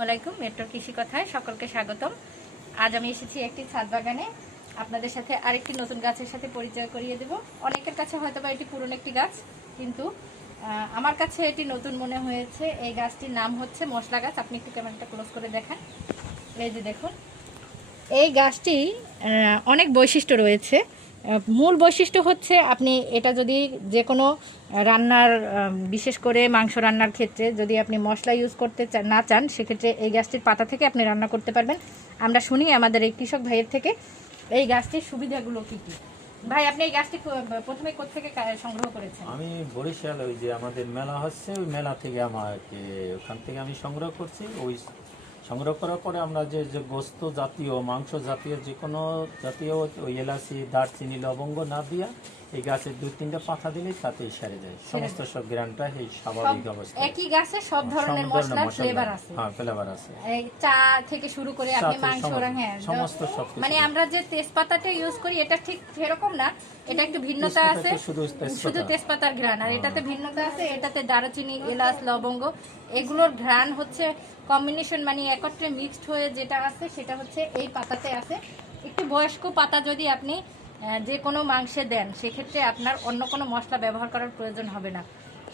আসসালামাইকুম। মেট্রো কৃষি কথায় সকলকে স্বাগতম। আজ আমি এসেছি একটি ছাদ বাগানে। আপনাদের সাথে আরেকটি নতুন গাছের সাথে পরিচয় করিয়ে দেব। অনেকের কাছে হয়তো বা এটি পুরনো একটি গাছ, কিন্তু আমার কাছে এটি নতুন মনে হয়েছে। এই গাছটির নাম হচ্ছে মশলা গাছ। আপনি একটু ক্যামেরাটা ক্লোজ করে দেখান। এই যে দেখুন, এই গাছটি অনেক বৈশিষ্ট্য রয়েছে। মূল বৈশিষ্ট্য হচ্ছে আপনি এটা যদি যে কোনো রান্নার, বিশেষ করে মাংস রান্নার ক্ষেত্রে যদি আপনি মশলা ইউজ করতে না চান, সেক্ষেত্রে এই গাছটির পাতা থেকে আপনি রান্না করতে পারবেন। আমরা শুনি আমাদের এই কৃষক ভাইয়ের থেকে এই গাছটির সুবিধাগুলো কী কী। ভাই, আপনি এই গাছটি প্রথমে কোত্থেকে সংগ্রহ করেছেন? আমি বরিশাল, ওই যে আমাদের মেলা হচ্ছে, ওই মেলা থেকে আমাকে ওখান থেকে আমি সংগ্রহ করছি। ওই সংগ্রহ করার পরে আমরা যে যে গোস্ত জাতীয়, মাংস জাতীয় যে কোনো জাতীয় ওই এলাচি, দারচিনি, লবঙ্গ না দিয়া এই গাছের 2-3টা পাতা দিলেই তাতেই সেরে যায় সমস্ত সব গ্রানটা। এই স্বাভাবিক অবস্থা। একই গাছে সব ধরনের মশলার ফ্লেভার আছে। হ্যাঁ, ফ্লেভার আছে। এই চা থেকে শুরু করে আপনি মাংস, হ্যাঁ, সমস্ত সব। মানে আমরা যে তেজপাতাটা ইউজ করি এটা ঠিক সেরকম না, এটা একটু ভিন্নতা আছে। শুধু তেজপাতার ঘ্রাণ, আর এটাতে ভিন্নতা আছে। এটাতে দারুচিনি, এলাচ, লবঙ্গ এগুলোর ঘ্রাণ হচ্ছে কম্বিনেশন, মানে একত্রে মিক্সড হয়ে যেটা আছে সেটা হচ্ছে এই পাতাতে আছে। একটু বয়স্ক পাতা যদি আপনি যে কোনো মাংসে দেন, সেক্ষেত্রে আপনার অন্য কোনো মশলা ব্যবহার করার প্রয়োজন হবে না।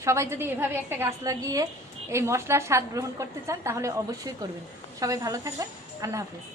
সবাই যদি এভাবে একটা গাছ লাগিয়ে এই মশলার স্বাদ গ্রহণ করতে চান তাহলে অবশ্যই করবেন। সবাই ভালো থাকবেন। আল্লাহ হাফেজ।